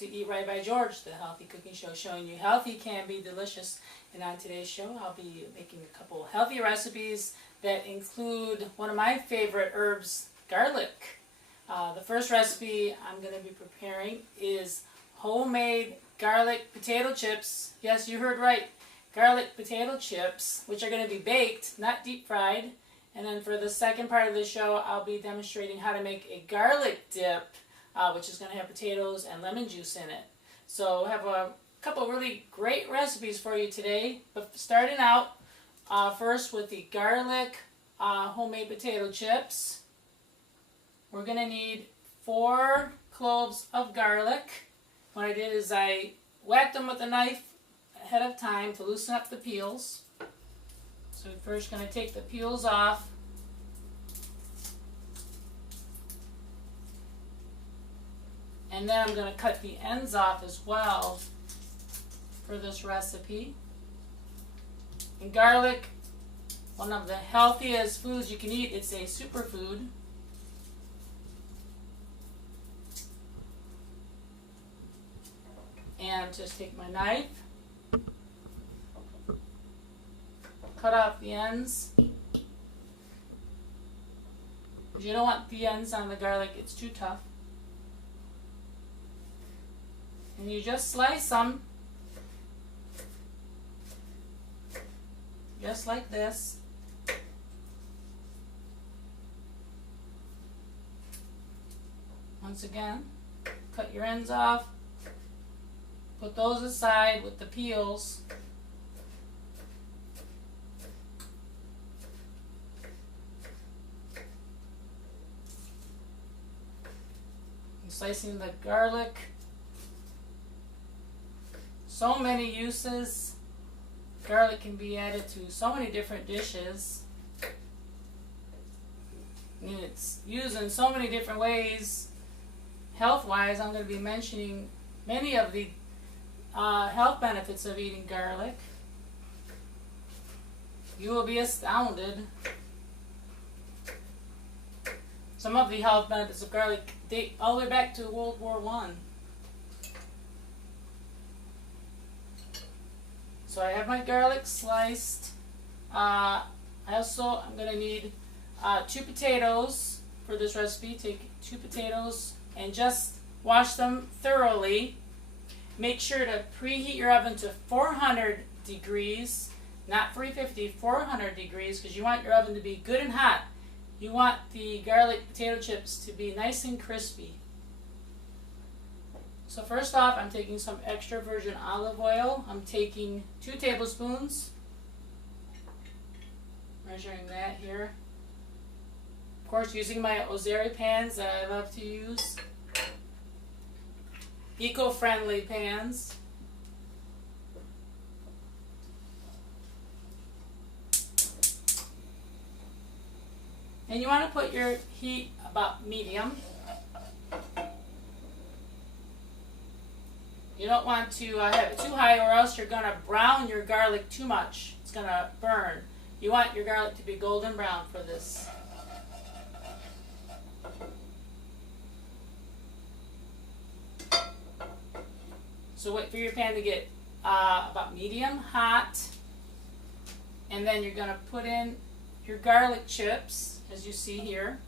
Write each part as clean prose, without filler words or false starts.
to Eat Right by George, the healthy cooking show showing you healthy can be delicious. And on today's show, I'll be making a couple healthy recipes that include one of my favorite herbs, garlic. The first recipe I'm going to be preparing is homemade garlic potato chips. Yes, you heard right, garlic potato chips, which are going to be baked, not deep fried. And then for the second part of the show, I'll be demonstrating how to make a garlic dip, which is going to have potatoes and lemon juice in it. So I have a couple really great recipes for you today. But starting out first with the garlic homemade potato chips. We're going to need 4 cloves of garlic. What I did is I whacked them with a knife ahead of time to loosen up the peels. So we're first going to take the peels off. And then I'm going to cut the ends off as well for this recipe. And garlic, one of the healthiest foods you can eat. It's a superfood. And just take my knife, cut off the ends. You don't want the ends on the garlic, it's too tough. And you just slice them, just like this. Once again, cut your ends off. Put those aside with the peels. I'm slicing the garlic. So many uses. Garlic can be added to so many different dishes. And it's used in so many different ways. Health-wise, I'm going to be mentioning many of the health benefits of eating garlic. You will be astounded. Some of the health benefits of garlic date all the way back to World War I. So I have my garlic sliced. I'm going to need 2 potatoes for this recipe. Take 2 potatoes and just wash them thoroughly. Make sure to preheat your oven to 400 degrees, not 350, 400 degrees, because you want your oven to be good and hot. You want the garlic potato chips to be nice and crispy. So first off, I'm taking some extra virgin olive oil. I'm taking 2 tablespoons. Measuring that here. Of course, using my Ozeri pans that I love to use. Eco-friendly pans. And you want to put your heat about medium. You don't want to have it too high, or else you're going to brown your garlic too much. It's going to burn. You want your garlic to be golden brown for this. So wait for your pan to get about medium hot, and then you're going to put in your garlic chips, as you see here.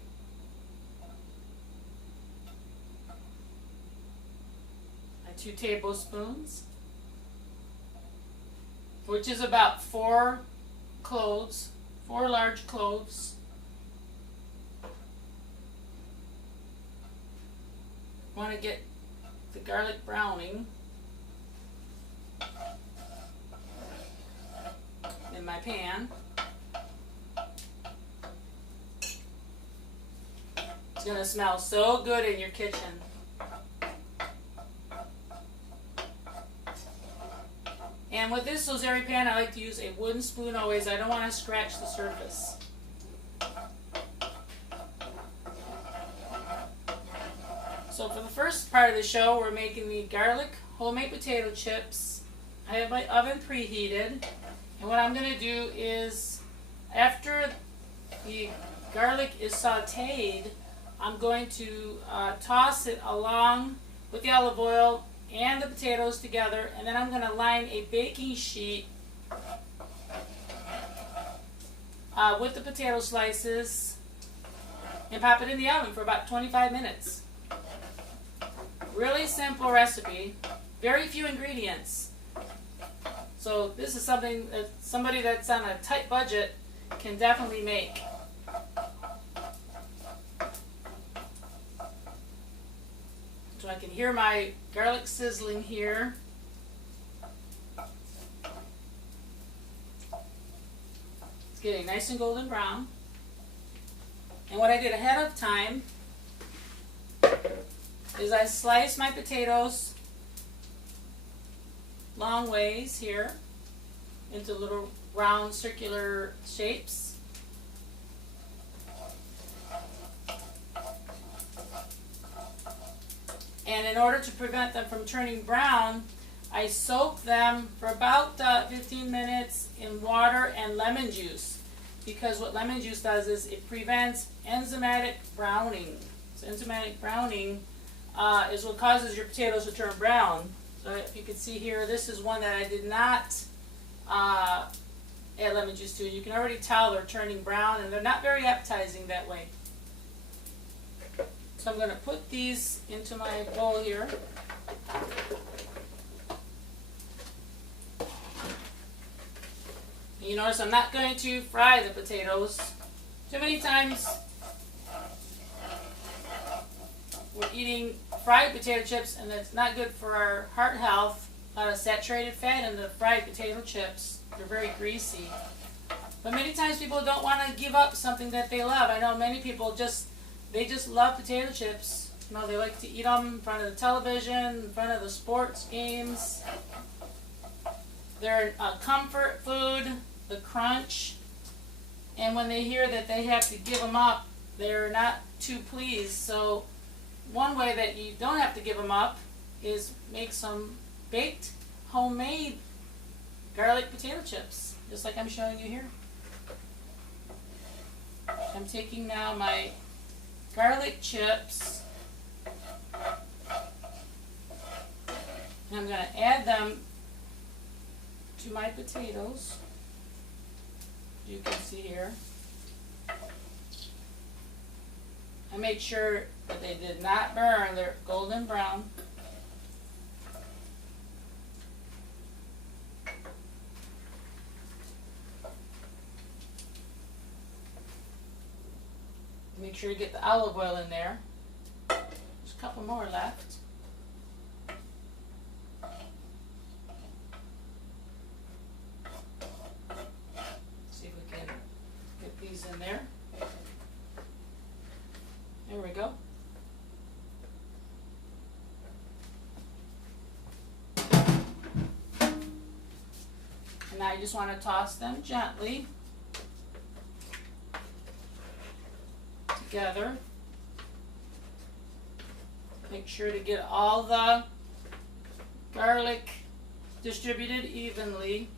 My 2 tablespoons, which is about 4 cloves, 4 large cloves. Want to get the garlic browning in my pan. It's going to smell so good in your kitchen. And with this Ozeri pan, I like to use a wooden spoon always. I don't want to scratch the surface. So for the first part of the show, we're making the garlic homemade potato chips. I have my oven preheated. And what I'm going to do is, after the garlic is sauteed, I'm going to toss it along with the olive oil and the potatoes together, and then I'm going to line a baking sheet with the potato slices and pop it in the oven for about 25 minutes. Really simple recipe, very few ingredients. So this is something that somebody that's on a tight budget can definitely make. So I can hear my garlic sizzling here. It's getting nice and golden brown. And what I did ahead of time is I sliced my potatoes long ways here into little round circular shapes. And in order to prevent them from turning brown, I soak them for about 15 minutes in water and lemon juice, because what lemon juice does is it prevents enzymatic browning. So enzymatic browning is what causes your potatoes to turn brown. So if you can see here, this is one that I did not add lemon juice to. You can already tell they're turning brown, and they're not very appetizing that way. So I'm going to put these into my bowl here. You notice I'm not going to fry the potatoes. Too many times we're eating fried potato chips, and that's not good for our heart health. A lot of saturated fat in the fried potato chips. They're very greasy. But many times people don't want to give up something that they love. I know many people just love potato chips. You know, they like to eat them in front of the television, in front of the sports games. They're a comfort food, the crunch. And when they hear that they have to give them up, they're not too pleased. So one way that you don't have to give them up is make some baked homemade garlic potato chips, just like I'm showing you here. I'm taking now my garlic chips, and I'm going to add them to my potatoes, you can see here. I made sure that they did not burn, they're golden brown. Make sure you get the olive oil in there. There's a couple more left. See if we can get these in there. There we go. And now you just want to toss them gently together. Make sure to get all the garlic distributed evenly.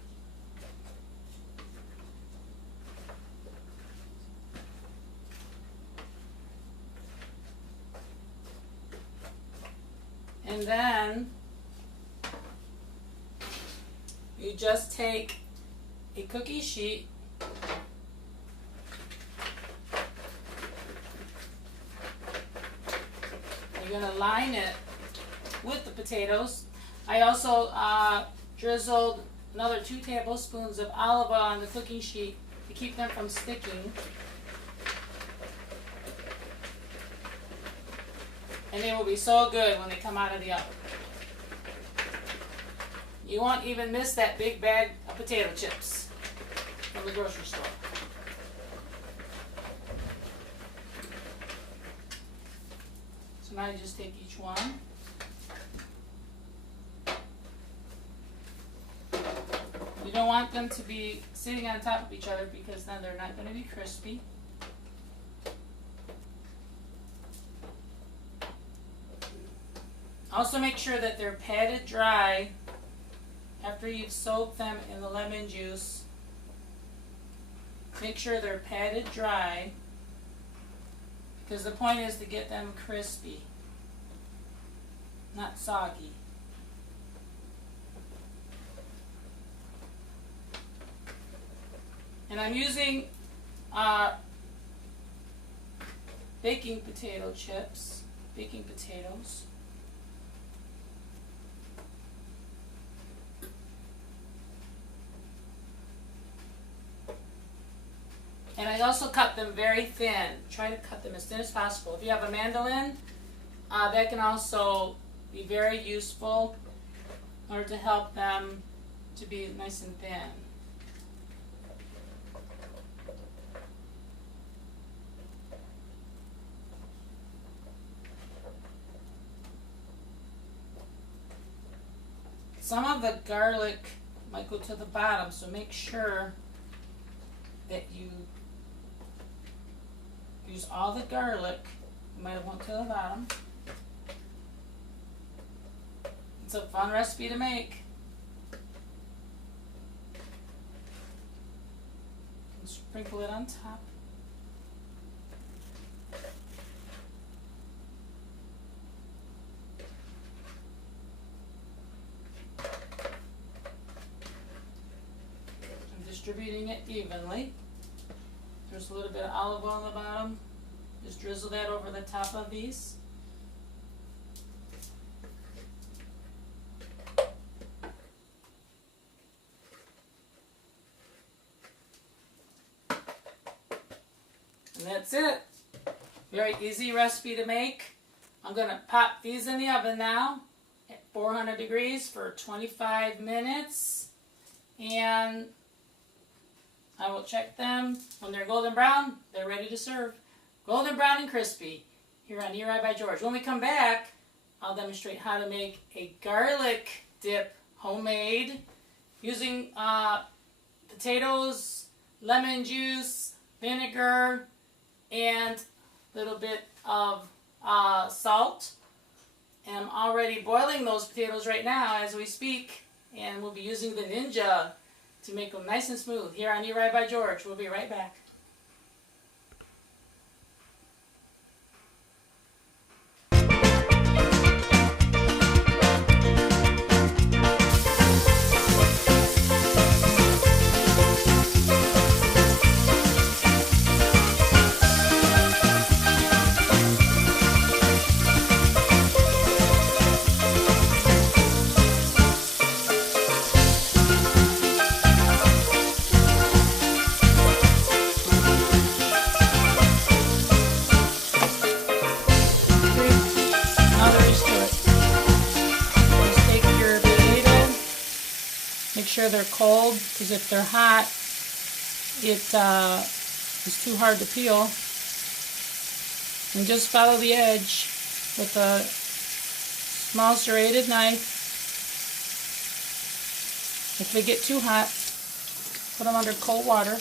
And then you just take a cookie sheet You're going to line it with the potatoes. I also drizzled another 2 tablespoons of olive oil on the cooking sheet to keep them from sticking. And they will be so good when they come out of the oven. You won't even miss that big bag of potato chips from the grocery store. So now you just take each one. You don't want them to be sitting on top of each other because then they're not going to be crispy. Also make sure that they're patted dry after you've soaked them in the lemon juice. Make sure they're patted dry because the point is to get them crispy, not soggy. And I'm using baking potato chips, baking potatoes. And I also cut them very thin. Try to cut them as thin as possible. If you have a mandolin, that can also be very useful in order to help them to be nice and thin. Some of the garlic might go to the bottom, so make sure that you use all the garlic. You might have went to the bottom. It's a fun recipe to make. And sprinkle it on top. I'm distributing it evenly. There's a little bit of olive oil on the bottom. Just drizzle that over the top of these. And that's it. Very easy recipe to make. I'm going to pop these in the oven now at 400 degrees for 25 minutes. And I will check them. When they're golden brown, they're ready to serve. Golden brown and crispy here on Eat Right by George. When we come back, I'll demonstrate how to make a garlic dip homemade using potatoes, lemon juice, vinegar, and a little bit of salt. And I'm already boiling those potatoes right now as we speak, and we'll be using the Ninja to make them nice and smooth here on Eat Right by George. We'll be right back. Make sure they're cold, because if they're hot, it is too hard to peel. And just follow the edge with a small serrated knife. If they get too hot, put them under cold water.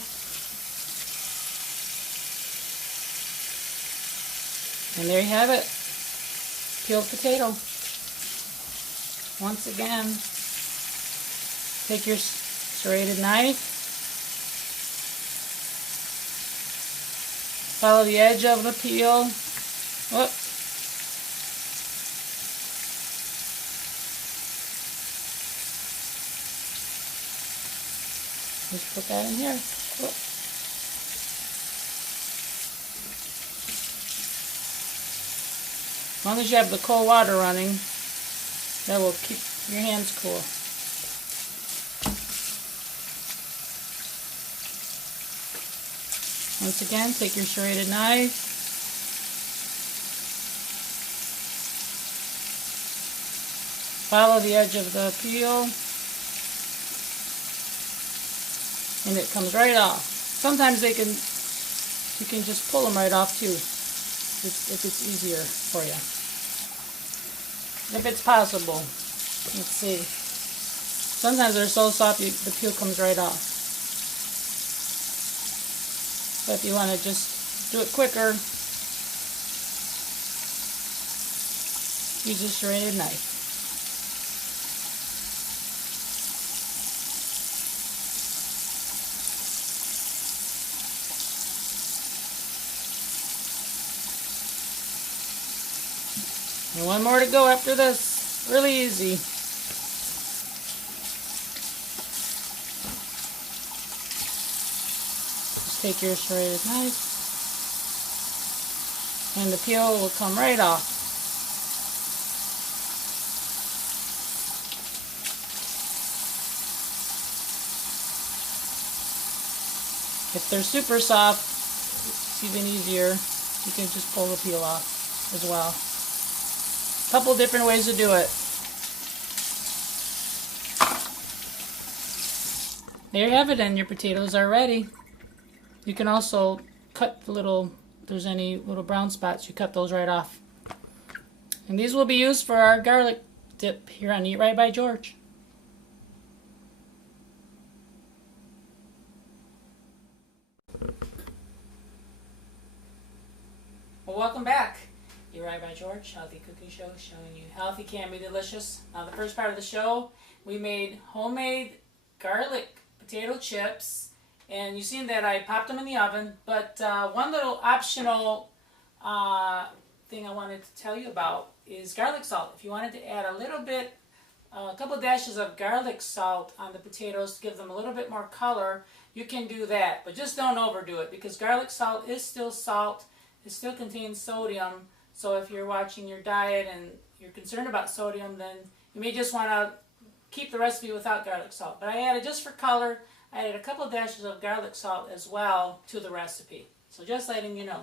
And there you have it, peeled potato. Once again, take your serrated knife, follow the edge of the peel. Whoop. Just put that in here. Whoop. As long as you have the cold water running, that will keep your hands cool. Once again, take your serrated knife, follow the edge of the peel, and it comes right off. Sometimes you can just pull them right off too, if it's easier for you. If it's possible. Let's see. Sometimes they're so soft the peel comes right off. But if you want to just do it quicker, use a serrated knife. And one more to go after this. Really easy. take your serrated knife, and the peel will come right off. If they're super soft, it's even easier. You can just pull the peel off as well. A couple different ways to do it. There you have it, and your potatoes are ready. You can also cut the little, if there's any little brown spots, you cut those right off. And these will be used for our garlic dip here on Eat Right by George. Well, welcome back. Eat Right by George, healthy cooking show showing you healthy can be delicious. Now, the first part of the show, we made homemade garlic potato chips, and you've seen that I popped them in the oven. But one little optional thing I wanted to tell you about is garlic salt. If you wanted to add a little bit, a couple dashes of garlic salt on the potatoes to give them a little bit more color, you can do that. But just don't overdo it, because garlic salt is still salt. It still contains sodium. So if you're watching your diet and you're concerned about sodium, then you may just want to keep the recipe without garlic salt. But I added, just for color, I added a couple dashes of garlic salt as well to the recipe. So just letting you know.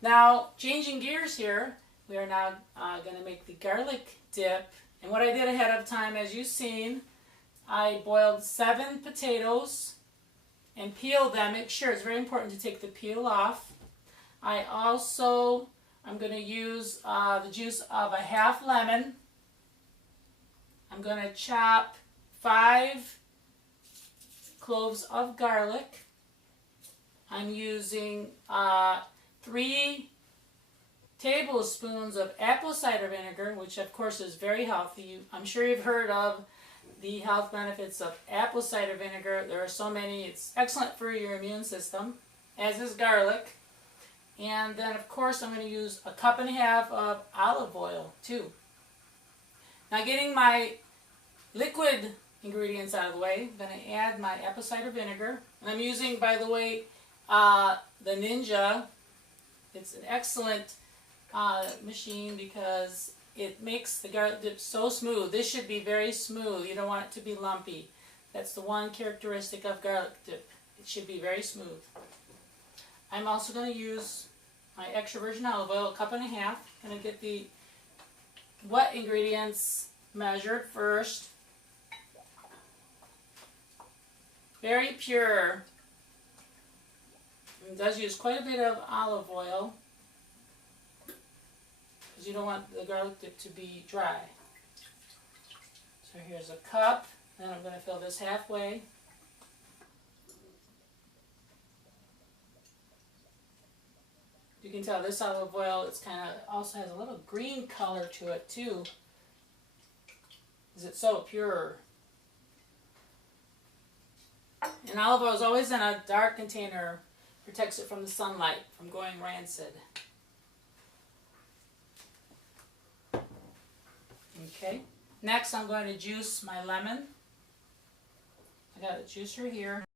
Now, changing gears here, we are now going to make the garlic dip. And what I did ahead of time, as you've seen, I boiled 7 potatoes and peeled them. Make sure, it's very important to take the peel off. I'm going to use the juice of a half lemon. I'm going to chop 5 cloves of garlic. I'm using 3 tablespoons of apple cider vinegar, which of course is very healthy. I'm sure you've heard of the health benefits of apple cider vinegar. There are so many. It's excellent for your immune system, as is garlic. And then, of course, I'm going to use a 1.5 cups of olive oil, too. Now, getting my liquid ingredients out of the way, I'm going to add my apple cider vinegar. And I'm using, by the way, the Ninja. It's an excellent machine because it makes the garlic dip so smooth. This should be very smooth. You don't want it to be lumpy. That's the one characteristic of garlic dip. It should be very smooth. I'm also going to use my extra virgin olive oil, 1.5 cups. I'm going to get the wet ingredients measured first. Very pure. It does use quite a bit of olive oil because you don't want the garlic dip to be dry. So here's a cup. Then I'm going to fill this halfway. You can tell this olive oil, it's kind of also has a little green color to it too, because it's so pure. And olive oil is always in a dark container, protects it from the sunlight, from going rancid. Okay. Next, I'm going to juice my lemon. I got a juicer here.